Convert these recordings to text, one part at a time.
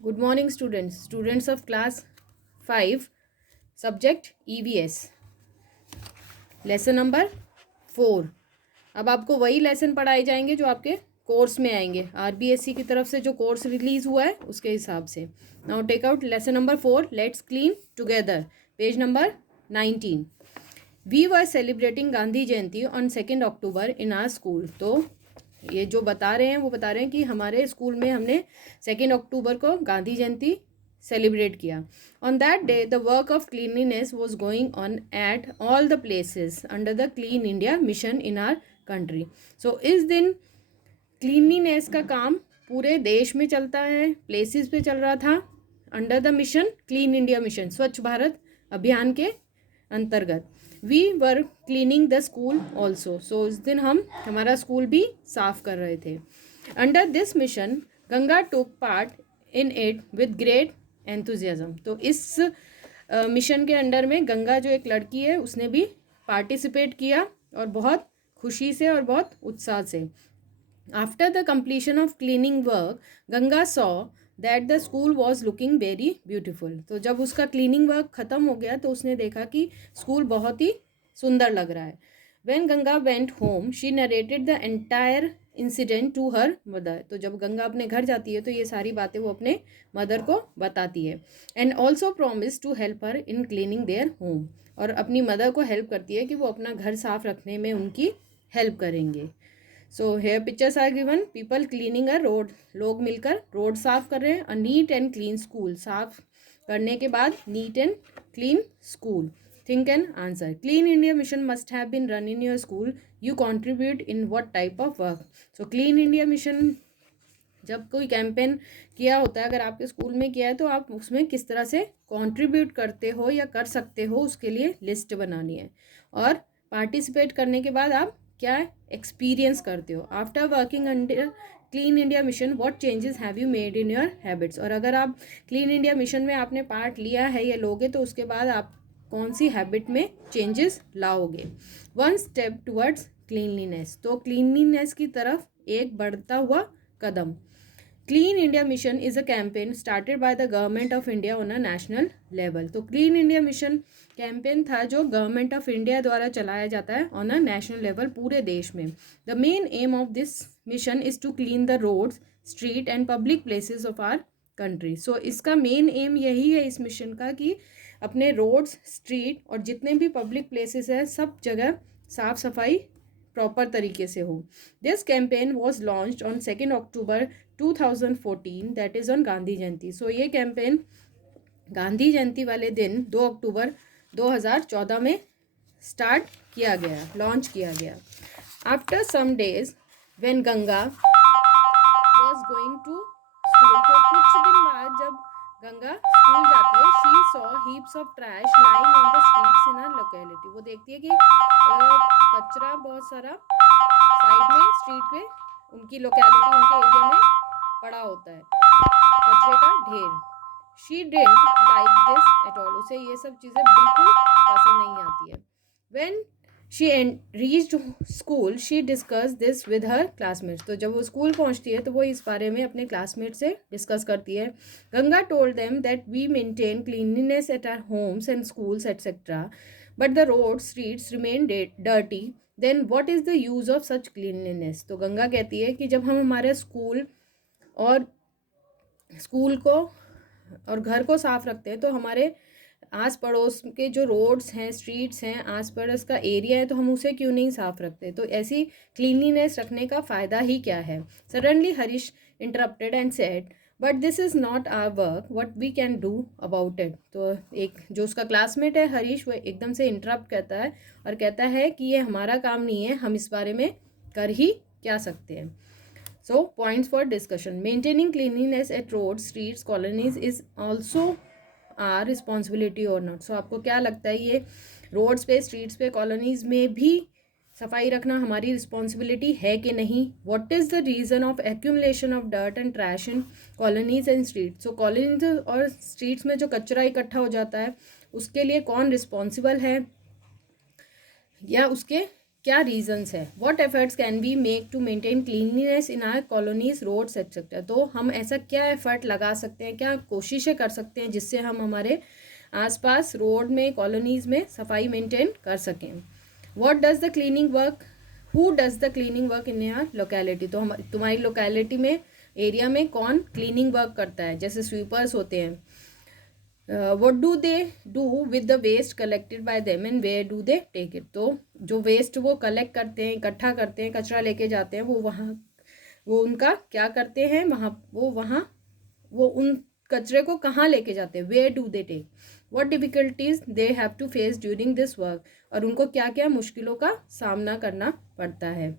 Good morning students of class 5, subject EVS, lesson number 4। अब आपको वही लेसन पढ़ाए जाएंगे जो आपके कोर्स में आएंगे, RBSC की तरफ से जो कोर्स रिलीज हुआ है उसके हिसाब से। Now take out lesson number 4, let's clean together, page number 19। We were celebrating Gandhi Jayanti on 2 October in our school. तो ये जो बता रहे हैं वो बता रहे हैं कि हमारे स्कूल में हमने 2 अक्टूबर को गांधी जयंती सेलिब्रेट किया। On that day the work of cleanliness was going on at all the places under the clean India mission in our country. So इस दिन क्लीनलीनेस का काम पूरे देश में चलता है, प्लेसेस पे चल रहा था under the mission clean India mission, Swachh Bharat Abhiyan के अंतर्गत। We were cleaning the school also. So इस दिन हम हमारा स्कूल भी साफ कर रहे थे। Under this mission Ganga took part in it with great enthusiasm. तो इस मिशन के अंडर में गंगा जो एक लड़की है उसने भी पार्टिसिपेट किया और बहुत खुशी से और बहुत उत्साह से। After the completion of cleaning work Ganga saw that the school was looking very beautiful. तो जब उसका क्लीनिंग वर्क ख़त्म हो गया तो उसने देखा कि स्कूल बहुत ही सुंदर लग रहा है। When Ganga went home she narrated the entire incident to her mother. तो जब गंगा अपने घर जाती है तो ये सारी बातें वो अपने मदर को बताती है। And also promise to help her in cleaning their home. और अपनी मदर को हेल्प करती है कि वो अपना घर साफ रखने में उनकी हेल्प करेंगे। So here pictures are given, people cleaning a road, लोग मिलकर रोड साफ कर रहे हैं। A neat and clean school, साफ करने के बाद neat and clean school. Think and answer, clean India mission must have been run in your school, you contribute in what type of work. So clean India mission जब कोई campaign किया होता है, अगर आपके स्कूल में किया है तो आप उसमें किस तरह से कंट्रीब्यूट करते हो या कर सकते हो उसके लिए लिस्ट बनानी है। और पार्टिसिपेट करने के बाद आप क्या एक्सपीरियंस करते हो। After working under clean India mission what changes have you made in your habits. और अगर आप क्लीन इंडिया मिशन में आपने पार्ट लिया है या लोगे तो उसके बाद आप कौन सी हैबिट में चेंजेस लाओगे। वन स्टेप टुवर्ड्स क्लीनलीनेस, तो क्लीनलीनेस की तरफ एक बढ़ता हुआ कदम। Clean India mission is a campaign started by the government of India on a national level. तो क्लीन इंडिया मिशन कैंपेन था जो गवर्नमेंट ऑफ इंडिया द्वारा चलाया जाता है ऑन अ नेशनल लेवल, पूरे देश में। The main aim of this mission is to clean the roads, street and public places of our country. So इसका मेन एम यही है इस मिशन का कि अपने रोड्स, स्ट्रीट और जितने भी पब्लिक प्लेसेस हैं सब जगह साफ सफाई प्रॉपर तरीके से हो। This campaign was launched on 2 October 2014, that is on Gandhi Jayanti. So ये कैंपेन गांधी जयंती वाले दिन 2 अक्टूबर 2014 में स्टार्ट किया गया, लॉन्च किया गया। After some days when Ganga was going to school, तो कुछ दिन बाद जब गंगा स्कूल जाती है, she saw heaps of trash lying on the streets in her locality. वो देखती है कि कचरा बहुत सारा साइड में स्ट्रीट पे उनकी लोकेलिटी, उनके एरिया में पड़ा होता है, कचरे का ढेर। She didn't like this at all, उसे ये सब चीज़ें बिल्कुल पसंद नहीं आती है। When she reached school she discuss this with her classmates. तो जब वो स्कूल पहुंचती है तो वो इस बारे में अपने क्लासमेट से डिस्कस करती है। Ganga told them that we maintain cleanliness at our homes and schools etcetera, but the road streets remain dirty, then what is the use of such cleanliness. तो गंगा कहती है कि जब हम हमारे स्कूल को और घर को साफ रखते हैं तो हमारे आस पड़ोस के जो रोड्स हैं, स्ट्रीट्स हैं, आस पड़ोस का एरिया है, तो हम उसे क्यों नहीं साफ रखते। तो ऐसी क्लीनलीनेस रखने का फ़ायदा ही क्या है। Suddenly Harish interrupted and said, but this is not our work, what we can do about it. तो एक जो उसका क्लासमेट है हरीश, वो एकदम से इंटरप्ट करता है और कहता है कि ये हमारा काम नहीं है, हम इस बारे में कर ही क्या सकते हैं। So points for discussion. Maintaining cleanliness at roads, streets, colonies is also our responsibility or not. So आपको क्या लगता है ये रोड्स पे, स्ट्रीट्स पे, कॉलोनीज में भी सफाई रखना हमारी रिस्पॉन्सिबिलिटी है कि नहीं। What is the reason of accumulation of dirt and trash in colonies and streets. So colonies और स्ट्रीट्स में जो कचरा इकट्ठा हो जाता है उसके लिए कौन रिस्पॉन्सिबल है या उसके क्या रीजंस है, what efforts can be make to maintain cleanliness in our colonies, roads etcetera. तो हम ऐसा क्या एफर्ट लगा सकते हैं, क्या कोशिशें कर सकते हैं जिससे हम हमारे आसपास रोड में, कॉलोनीज में सफाई मेंटेन कर सकें। What does the cleaning work, who does the cleaning work in your locality. तो हम तुम्हारी लोकेलिटी में, एरिया में कौन क्लीनिंग वर्क करता है, जैसे स्वीपर्स होते हैं। what do they do with the waste collected by them and where do they take it। तो जो वेस्ट वो कलेक्ट करते हैं, इकट्ठा करते हैं, कचरा लेके जाते हैं, वो उनका क्या करते हैं, वो उन कचरे को कहाँ लेके जाते हैं, where do they take, what difficulties they have to face during this work, और उनको क्या क्या मुश्किलों का सामना करना पड़ता है।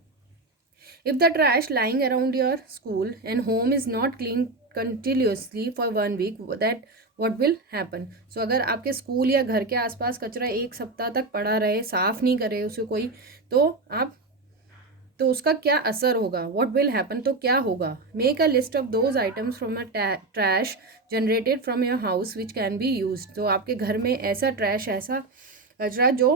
If the trash lying around your school and home is not cleaned continuously for 1 week, that what will happen। so अगर आपके स्कूल या घर के आसपास कचरा 1 सप्ताह तक पड़ा रहे, साफ नहीं करे उसे कोई, तो उसका क्या असर होगा, what will happen, तो क्या होगा। Make a list of those items from a trash generated from your house which can be used। तो आपके घर में ऐसा ट्रैश, ऐसा कचरा जो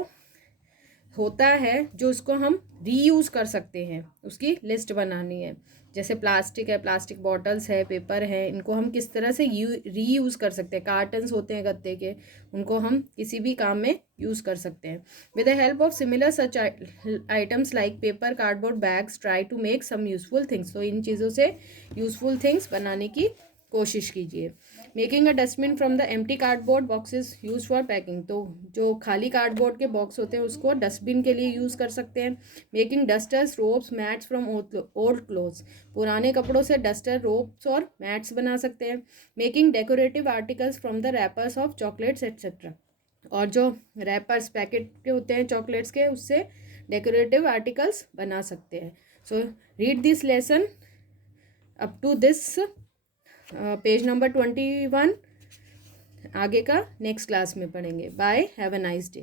होता है जो उसको हम रीयूज़ कर सकते हैं, उसकी लिस्ट बनानी है। जैसे प्लास्टिक है, प्लास्टिक बॉटल्स है, पेपर है, इनको हम किस तरह से रीयूज़ कर सकते हैं। कार्टन्स होते हैं गत्ते के, उनको हम किसी भी काम में यूज़ कर सकते हैं। With the help of similar such items like paper, cardboard, bags, try to make some useful things. तो इन चीज़ों से यूज़फुल थिंग्स बनाने की कोशिश कीजिए। Making a dustbin from the empty cardboard boxes use for packing. तो जो खाली कार्डबोर्ड के बॉक्स होते हैं उसको डस्टबिन के लिए यूज़ कर सकते हैं। Making dusters, ropes, mats from old clothes. पुराने कपड़ों से डस्टर, रोप्स और मैट्स बना सकते हैं। Making decorative articles from the rappers of chocolates etcetera. और जो रैपर्स पैकेट के होते हैं चॉकलेट्स के, उससे डेकोरेटिव आर्टिकल्स बना सकते हैं। So read this lesson up to this page number 21। आगे का नेक्स्ट क्लास में पढ़ेंगे। Bye, have a nice day.